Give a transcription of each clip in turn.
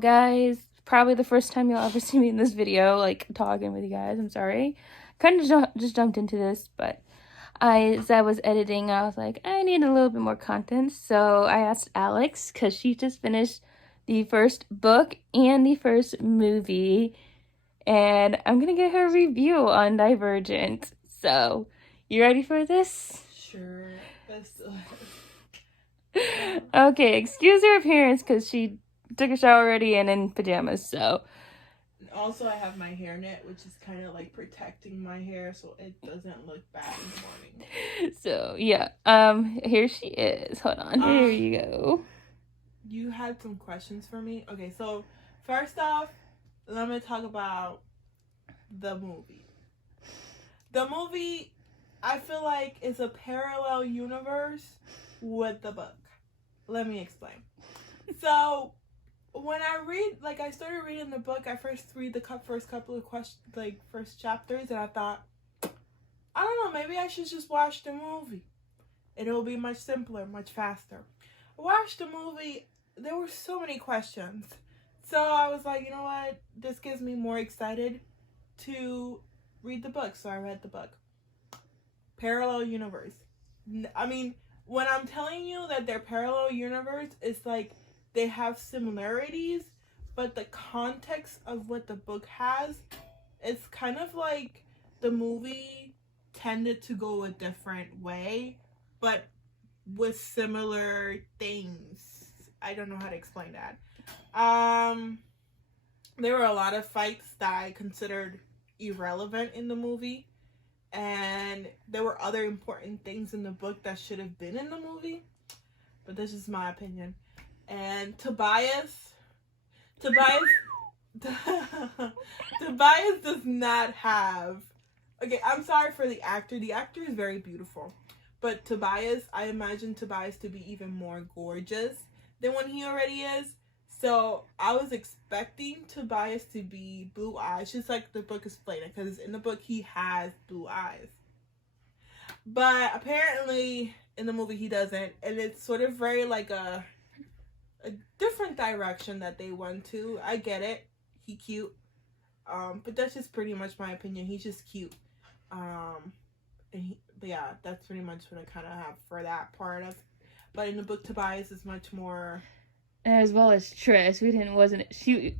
Hello guys, probably the first time you'll ever see me in this video, like talking with you guys. I'm sorry. Kind of just jumped into this, but as I was editing, I was like, I need a little bit more content. So I asked Alex, because she just finished the first book and the first movie, and I'm gonna get her review on Divergent. So, you ready for this? Sure. Let's Okay, excuse her appearance because she took a shower already and in pajamas, so. Also, I have my hairnet, which is kind of like protecting my hair so it doesn't look bad in the morning. So, yeah. Here she is. Hold on. Here you go. You had some questions for me? Okay, so first off, let me talk about the movie. The movie, I feel like, is a parallel universe with the book. Let me explain. So, when I started reading the book, I first read the first couple of first chapters, and I thought, I don't know, maybe I should just watch the movie. It'll be much simpler, much faster. I watched the movie, there were so many questions. So I was like, you know what, this gets me more excited to read the book, so I read the book. Parallel universe. I mean, when I'm telling you that they're parallel universe, it's like they have similarities, but the context of what the book has, it's kind of like the movie tended to go a different way, but with similar things. I don't know how to explain that. There were a lot of fights that I considered irrelevant in the movie, and there were other important things in the book that should have been in the movie, but this is my opinion. And Tobias Tobias does not have, okay, I'm sorry for the actor. The actor is very beautiful, but Tobias, I imagine Tobias to be even more gorgeous than what he already is. So I was expecting Tobias to be blue eyes, just like the book explained, because in the book he has blue eyes. But apparently in the movie he doesn't, and it's sort of very like a different direction that they went to. I get it. He cute. But that's just pretty much my opinion. He's just cute. But yeah, that's pretty much what I kind of have for that part of. But in the book, Tobias is much more. As well as Triss, wasn't she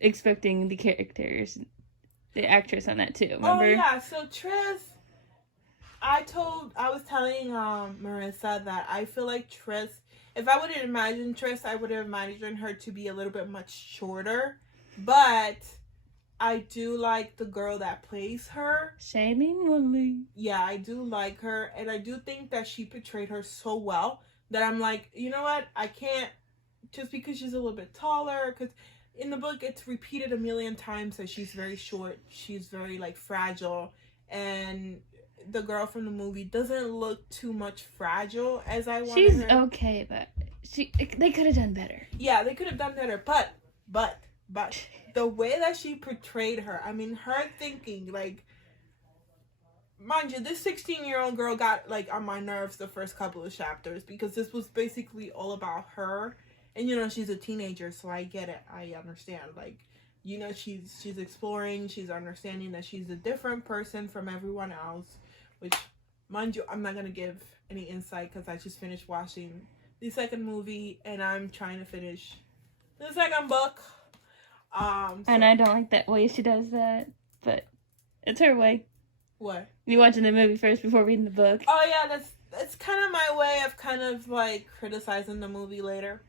expecting the characters, the actress on that too? Remember? Oh yeah, so Triss. I was telling Marisa that I feel like Triss. If I would have imagined Triss, I would have imagined her to be a little bit much shorter. But I do like the girl that plays her. Shailene Woodley. Yeah, I do like her. And I do think that she portrayed her so well that I'm like, you know what? I can't, just because she's a little bit taller. Because in the book, it's repeated a million times that she's very short. She's very, like, fragile. And the girl from the movie doesn't look too much fragile as I wanted She's her. Okay, but they could have done better. Yeah, they could have done better, but the way that she portrayed her, I mean, her thinking, like, mind you, this 16-year-old girl got, like, on my nerves the first couple of chapters, because this was basically all about her, and, you know, she's a teenager, so I get it, I understand, like, you know, she's exploring, she's understanding that she's a different person from everyone else, which, mind you, I'm not going to give any insight because I just finished watching the second movie and I'm trying to finish the second book. And I don't like that way she does that, but it's her way. What? You watching the movie first before reading the book? Oh yeah, that's kind of my way of kind of like criticizing the movie later.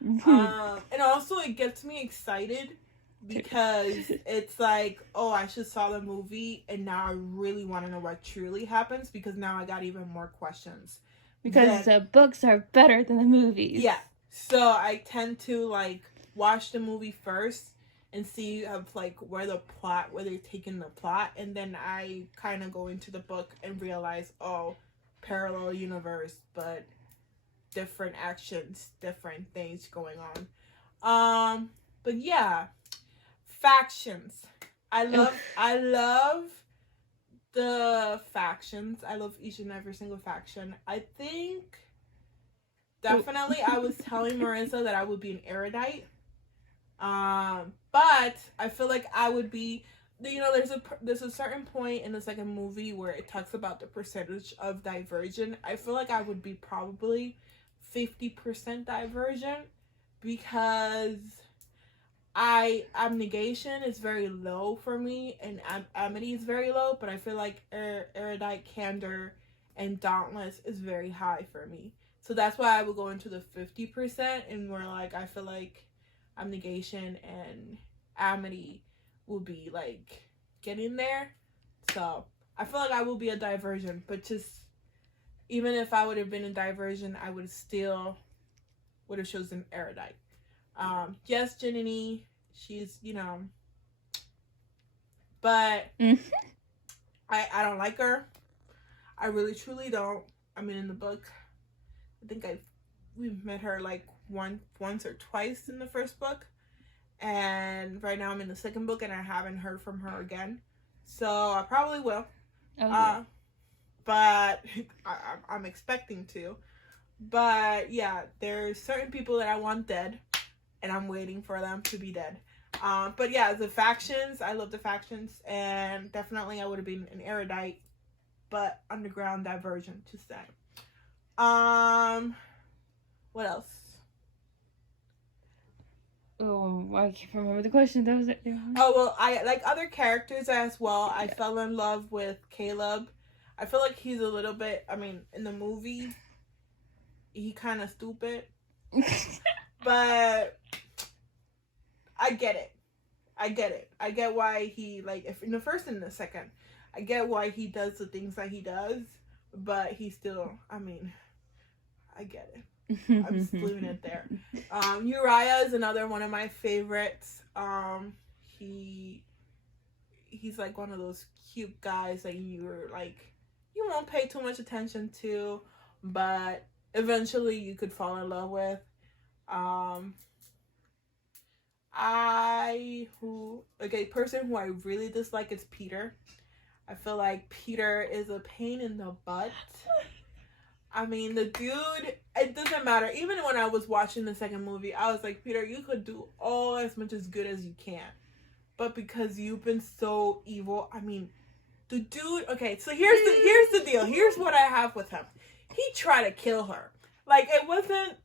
And also it gets me excited because it's like, oh, I just saw the movie and now I really want to know what truly happens, because now I got even more questions. Because the books are better than the movies. Yeah. So I tend to like watch the movie first and see where they're taking the plot, and then I kind of go into the book and realize, oh, parallel universe, but different actions, different things going on. But yeah. Factions. I love the factions. I love each and every single faction. I think definitely I was telling Marisa that I would be an erudite. But I feel like I would be, there's a certain point in the second movie where it talks about the percentage of Divergent. I feel like I would be probably 50% Divergent, because abnegation is very low for me, and amity is very low, but I feel like erudite, candor, and dauntless is very high for me. So that's why I would go into the 50%, and where like I feel like abnegation and amity will be like getting there. So I feel like I will be a Divergent, but just even if I would have been a Divergent, I would still would have chosen erudite. Yes, Janini, she's, but I don't like her. I really truly don't. I mean, in the book, I think we've met her like once or twice in the first book, and right now I'm in the second book and I haven't heard from her again. So I probably will. Oh, yeah. But I'm expecting to. But yeah, there's certain people that I want dead, and I'm waiting for them to be dead. But yeah, the factions, I love the factions, and definitely I would have been an erudite, but underground Divergent to say. What else? Oh, I can't remember the question. That was it. Oh, well, I like other characters as well. I fell in love with Caleb. I feel like he's a little bit, I mean, in the movie, he kind of stupid. But I get it. I get why he, like, if in the first and the second, I get why he does the things that he does, but he still, I mean, I get it. I'm just leaving it there. Uriah is another one of my favorites. He's like one of those cute guys that you won't pay too much attention to, but eventually you could fall in love with. Person who I really dislike is Peter. I feel like Peter is a pain in the butt. I mean, the dude, it doesn't matter. Even when I was watching the second movie, I was like, Peter, you could do all as much as good as you can. But because you've been so evil, I mean, the dude, okay, so here's the deal. Here's what I have with him. He tried to kill her. Like, it wasn't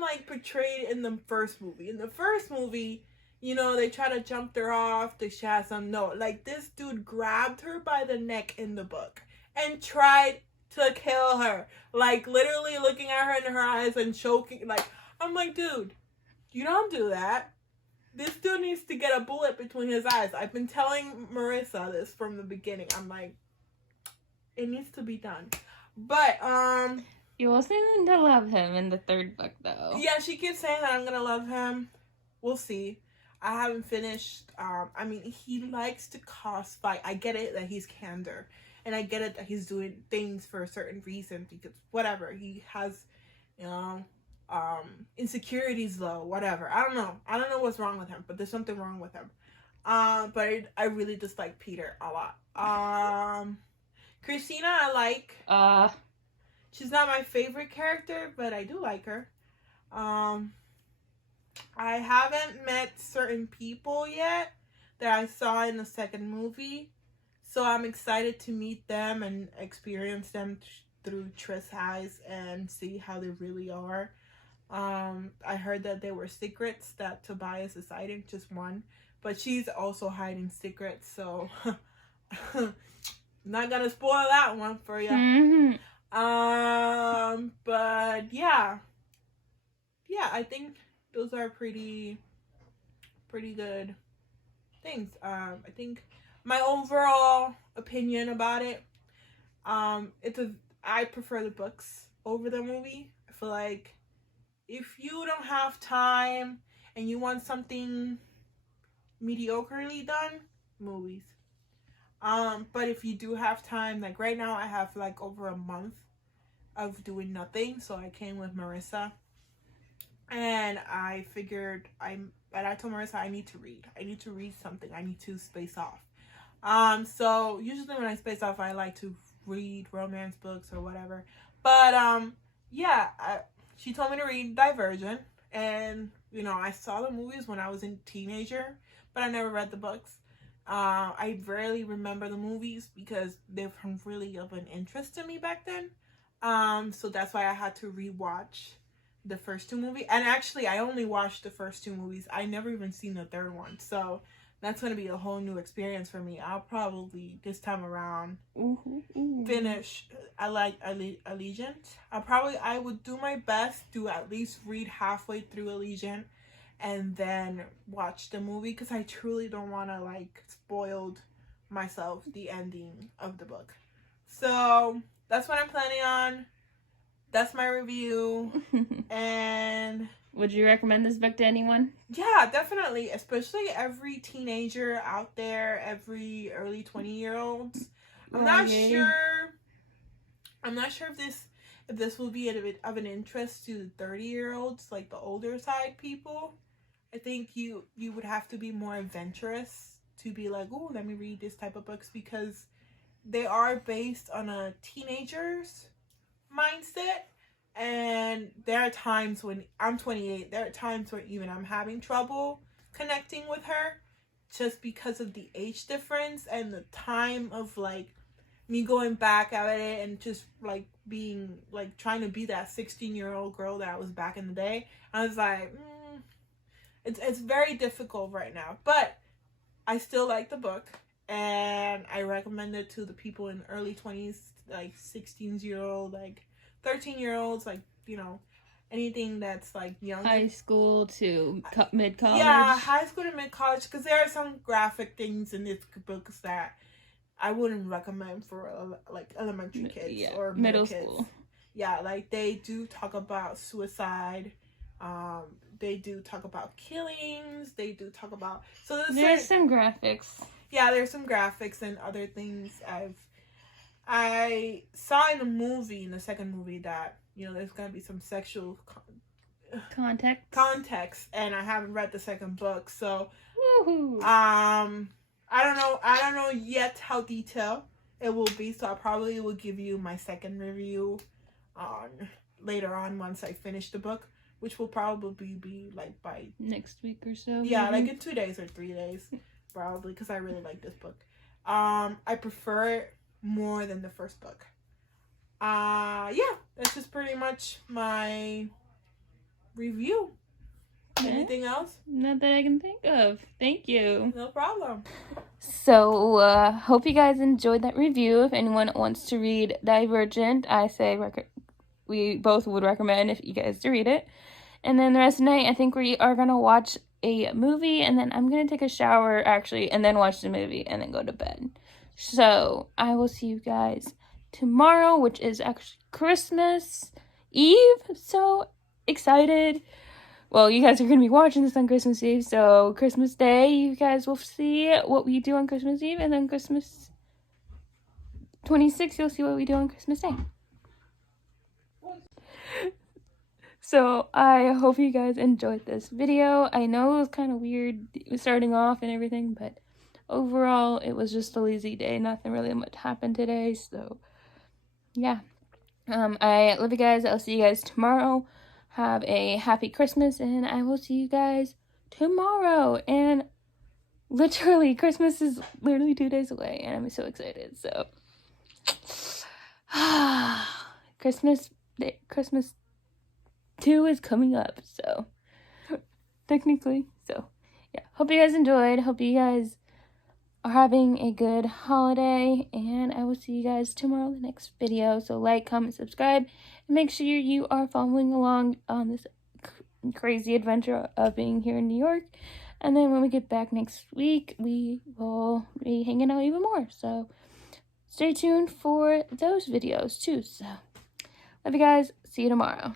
like portrayed in the first movie. In the first movie, they try to jump her off. She has some, no, like, this dude grabbed her by the neck in the book and tried to kill her, like literally looking at her in her eyes and choking. Like, I'm like, dude, you don't do that. This dude needs to get a bullet between his eyes. I've been telling Marisa this from the beginning. I'm like, it needs to be done. But you will seem to love him in the third book, though. Yeah, she keeps saying that I'm gonna love him. We'll see. I haven't finished. I mean, he likes to cause fight. I get it that he's candor. And I get it that he's doing things for a certain reason, because whatever, he has, insecurities though, whatever. I don't know what's wrong with him, but there's something wrong with him. But I really dislike Peter a lot. Christina, I like. She's not my favorite character, but I do like her. I haven't met certain people yet that I saw in the second movie. So I'm excited to meet them and experience them through Triss' eyes and see how they really are. I heard that there were secrets that Tobias is hiding, just one. But she's also hiding secrets, so not gonna spoil that one for you. Mm-hmm. But yeah, I think those are pretty good things. I think my overall opinion about it, I prefer the books over the movie. I feel like if you don't have time and you want something mediocrely done, movies. But if you do have time, like right now I have like over a month of doing nothing, so I came with Marisa, and I figured I told Marisa I need to read something. I need to space off. So usually when I space off, I like to read romance books or whatever. But yeah, she told me to read Divergent, and I saw the movies when I was a teenager, but I never read the books. I rarely remember the movies because they weren't really of an interest to me back then. So that's why I had to rewatch the first two movies. And actually, I only watched the first two movies. I never even seen the third one. So that's going to be a whole new experience for me. I'll probably, this time around, finish Allegiant. I would do my best to at least read halfway through Allegiant and then watch the movie, because I truly don't want to, spoil myself the ending of the book. So that's what I'm planning on. That's my review. And would you recommend this book to anyone? Yeah, definitely. Especially every teenager out there, every early 20-year-olds. I'm not sure if this will be of an interest to the 30-year-olds, like the older side people. I think you would have to be more adventurous to be like, oh, let me read this type of books, because they are based on a teenager's mindset. And there are times when I'm 28, there are times where even I'm having trouble connecting with her just because of the age difference and the time of me going back at it and just being trying to be that 16-year-old girl that I was back in the day. I was like, it's very difficult right now, but I still like the book and I recommend it to the people in early 20s, 16-year-old, 13-year-olds, anything that's young. High school to mid-college. Yeah, high school to mid-college, because there are some graphic things in this books that I wouldn't recommend for elementary kids or middle kids. School. Yeah, they do talk about suicide. They do talk about killings. They do talk about there's some graphics. Yeah, there's some graphics and other things I saw in the second movie that there's gonna be some sexual context, and I haven't read the second book, so woohoo. I don't know yet how detailed it will be, so I probably will give you my second review later on once I finish the book, which will probably be by next week or so. Yeah, maybe? In 2 days or 3 days, probably, because I really like this book. I prefer it more than the first book. Yeah, that's just pretty much my review. Okay. Anything else? Not that I can think of. Thank you. No problem. So, hope you guys enjoyed that review. If anyone wants to read Divergent, I say we both would recommend if you guys to read it. And then the rest of the night, I think we are going to watch a movie, and then I'm going to take a shower, actually, and then watch the movie, and then go to bed. So, I will see you guys tomorrow, which is actually Christmas Eve. So excited. Well, you guys are going to be watching this on Christmas Eve, so Christmas Day, you guys will see what we do on Christmas Eve, and then Christmas 26th, you'll see what we do on Christmas Day. So, I hope you guys enjoyed this video. I know it was kind of weird starting off and everything, but overall, it was just a lazy day. Nothing really much happened today, so yeah. I love you guys. I'll see you guys tomorrow. Have a happy Christmas, and I will see you guys tomorrow. And literally, Christmas is literally 2 days away, and I'm so excited. So, Christmas 2 is coming up, so technically. So, yeah. Hope you guys enjoyed. Hope you guys are having a good holiday, and I will see you guys tomorrow in the next video. So like, comment, subscribe, and make sure you are following along on this crazy adventure of being here in New York. And then when we get back next week, we will be hanging out even more. So stay tuned for those videos too. So love you guys. See you tomorrow.